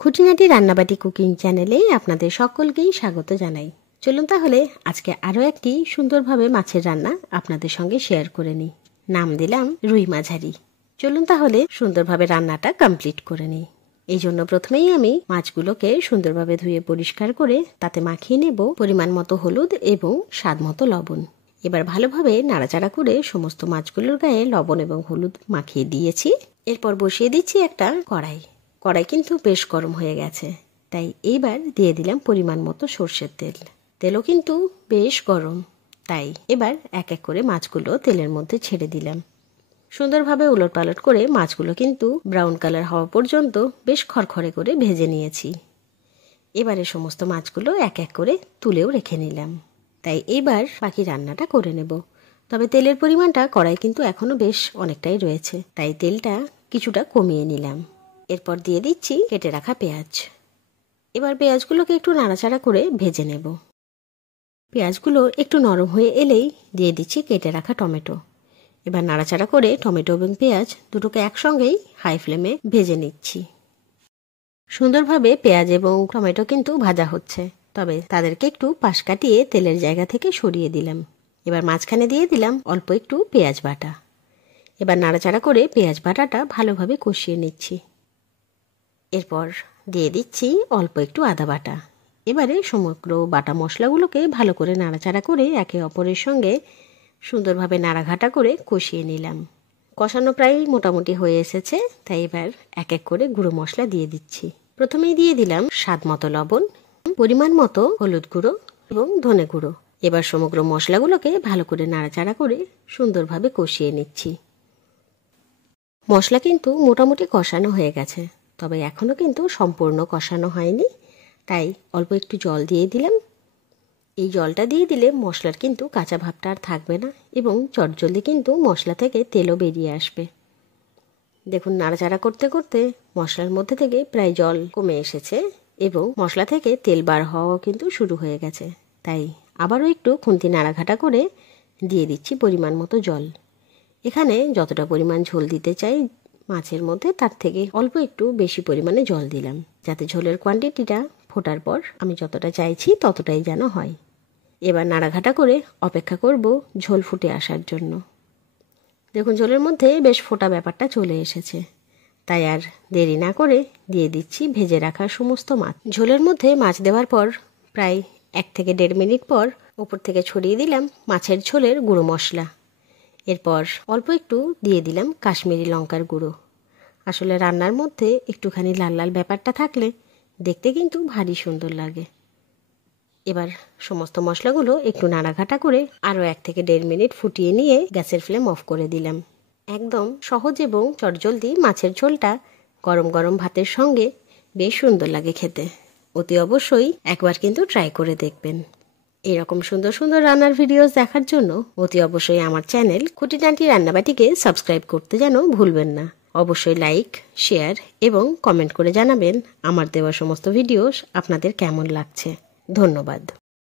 খুঁটিনাটি রান্নাবাটি কুকিং চ্যানেলে আপনাদের সকলকেই স্বাগত জানাই। চলুন তাহলে আজকে আরও একটি সুন্দরভাবে মাছের রান্না আপনাদের সঙ্গে শেয়ার করে নিই। নাম দিলাম রুই মাঝারি। চলুন তাহলে সুন্দরভাবে রান্নাটা কমপ্লিট করে নিই। এই জন্য প্রথমেই আমি মাছগুলোকে সুন্দরভাবে ধুয়ে পরিষ্কার করে তাতে মাখিয়ে নেব পরিমাণ মতো হলুদ এবং স্বাদ মতো লবণ। এবার ভালোভাবে নাড়াচাড়া করে সমস্ত মাছগুলোর গায়ে লবণ এবং হলুদ মাখিয়ে দিয়েছি। এরপর বসিয়ে দিচ্ছি একটা কড়াই। কড়াই কিন্তু বেশ গরম হয়ে গেছে, তাই এইবার দিয়ে দিলাম পরিমাণ মতো সর্ষের তেল। তেলও কিন্তু বেশ গরম, তাই এবার এক এক করে মাছগুলো তেলের মধ্যে ছেড়ে দিলাম। সুন্দরভাবে উলটপালট করে মাছগুলো কিন্তু ব্রাউন কালার হওয়া পর্যন্ত বেশ খড়খড়ে করে ভেজে নিয়েছি। এবারে সমস্ত মাছগুলো এক এক করে তুলেও রেখে নিলাম। তাই এইবার বাকি রান্নাটা করে নেব। তবে তেলের পরিমাণটা কড়াই কিন্তু এখনও বেশ অনেকটাই রয়েছে, তাই তেলটা কিছুটা কমিয়ে নিলাম। এরপর দিয়ে দিচ্ছি কেটে রাখা পেঁয়াজ। এবার পেঁয়াজগুলোকে একটু নাড়াচাড়া করে ভেজে নেব। পেঁয়াজগুলো একটু নরম হয়ে এলেই দিয়ে দিচ্ছি কেটে রাখা টমেটো। এবার নাড়াচাড়া করে টমেটো এবং পেঁয়াজ দুটোকে একসঙ্গেই হাই ফ্লেমে ভেজে নিচ্ছি। সুন্দরভাবে পেঁয়াজ এবং টমেটো কিন্তু ভাজা হচ্ছে, তবে তাদেরকে একটু পাশ কাটিয়ে তেলের জায়গা থেকে সরিয়ে দিলাম। এবার মাঝখানে দিয়ে দিলাম অল্প একটু পেঁয়াজ বাটা। এবার নাড়াচাড়া করে পেঁয়াজ বাটাটা ভালোভাবে কষিয়ে নিচ্ছি। এরপর দিয়ে দিচ্ছি অল্প একটু আদা বাটা। এবারে সমগ্র বাটা মশলাগুলোকে ভালো করে নাড়াচাড়া করে একে অপরের সঙ্গে সুন্দরভাবে নাড়াঘাটা করে কষিয়ে নিলাম। কষানো প্রায় মোটামুটি হয়ে এসেছে, তাই এবার এক এক করে গুঁড়ো মশলা দিয়ে দিচ্ছি। প্রথমেই দিয়ে দিলাম স্বাদ মতো লবণ, পরিমাণ মতো হলুদ গুঁড়ো এবং ধনে গুঁড়ো। এবার সমগ্র মশলাগুলোকে ভালো করে নাড়াচাড়া করে সুন্দরভাবে কষিয়ে নিচ্ছি। মশলা কিন্তু মোটামুটি কষানো হয়ে গেছে, তবে এখনও কিন্তু সম্পূর্ণ কষানো হয়নি, তাই অল্প একটু জল দিয়ে দিলাম। এই জলটা দিয়ে দিলে মশলার কিন্তু কাঁচা ভাবটা আর থাকবে না এবং চটজলদি কিন্তু মশলা থেকে তেলও বেরিয়ে আসবে। দেখুন, নাড়াচাড়া করতে করতে মশলার মধ্যে থেকে প্রায় জল কমে এসেছে এবং মশলা থেকে তেল বার হওয়াও কিন্তু শুরু হয়ে গেছে। তাই আবারও একটু খুন্তি নাড়াঘাটা করে দিয়ে দিচ্ছি পরিমাণ মতো জল। এখানে যতটা পরিমাণ ঝোল দিতে চাই মাছের মধ্যে, তার থেকে অল্প একটু বেশি পরিমাণে জল দিলাম, যাতে ঝোলের কোয়ান্টিটিটা ফোটার পর আমি যতটা চাইছি ততটাই যেন হয়। এবার নাড়াঘাটা করে অপেক্ষা করব ঝোল ফুটে আসার জন্য। দেখুন, ঝোলের মধ্যে বেশ ফোটা ব্যাপারটা চলে এসেছে, তাই আর দেরি না করে দিয়ে দিচ্ছি ভেজে রাখা সমস্ত মাছ। ঝোলের মধ্যে মাছ দেওয়ার পর প্রায় 1 থেকে 1.5 মিনিট পর ওপর থেকে ছড়িয়ে দিলাম মাছের ঝোলের গুঁড়ো মশলা। এরপর অল্প একটু দিয়ে দিলাম কাশ্মীরি লঙ্কার গুঁড়ো। আসলে রান্নার মধ্যে একটুখানি লাল লাল ব্যাপারটা থাকলে দেখতে কিন্তু ভারী সুন্দর লাগে। এবার সমস্ত মশলাগুলো একটু নাড়াঘাটা করে আরও 1 থেকে 1.5 মিনিট ফুটিয়ে নিয়ে গ্যাসের ফ্লেম অফ করে দিলাম। একদম সহজ এবং চটজলদি মাছের ঝোলটা গরম গরম ভাতের সঙ্গে বেশ সুন্দর লাগে খেতে। অতি অবশ্যই একবার কিন্তু ট্রাই করে দেখবেন। এরকম সুন্দর সুন্দর রান্নার ভিডিওস দেখার জন্য অতি অবশ্যই আমার চ্যানেল খুঁটিনাটি রান্নাবাটিকে সাবস্ক্রাইব করতে যেন ভুলবেন না। অবশ্যই লাইক, শেয়ার এবং কমেন্ট করে জানাবেন আমার দেওয়া সমস্ত ভিডিওস আপনাদের কেমন লাগছে। ধন্যবাদ।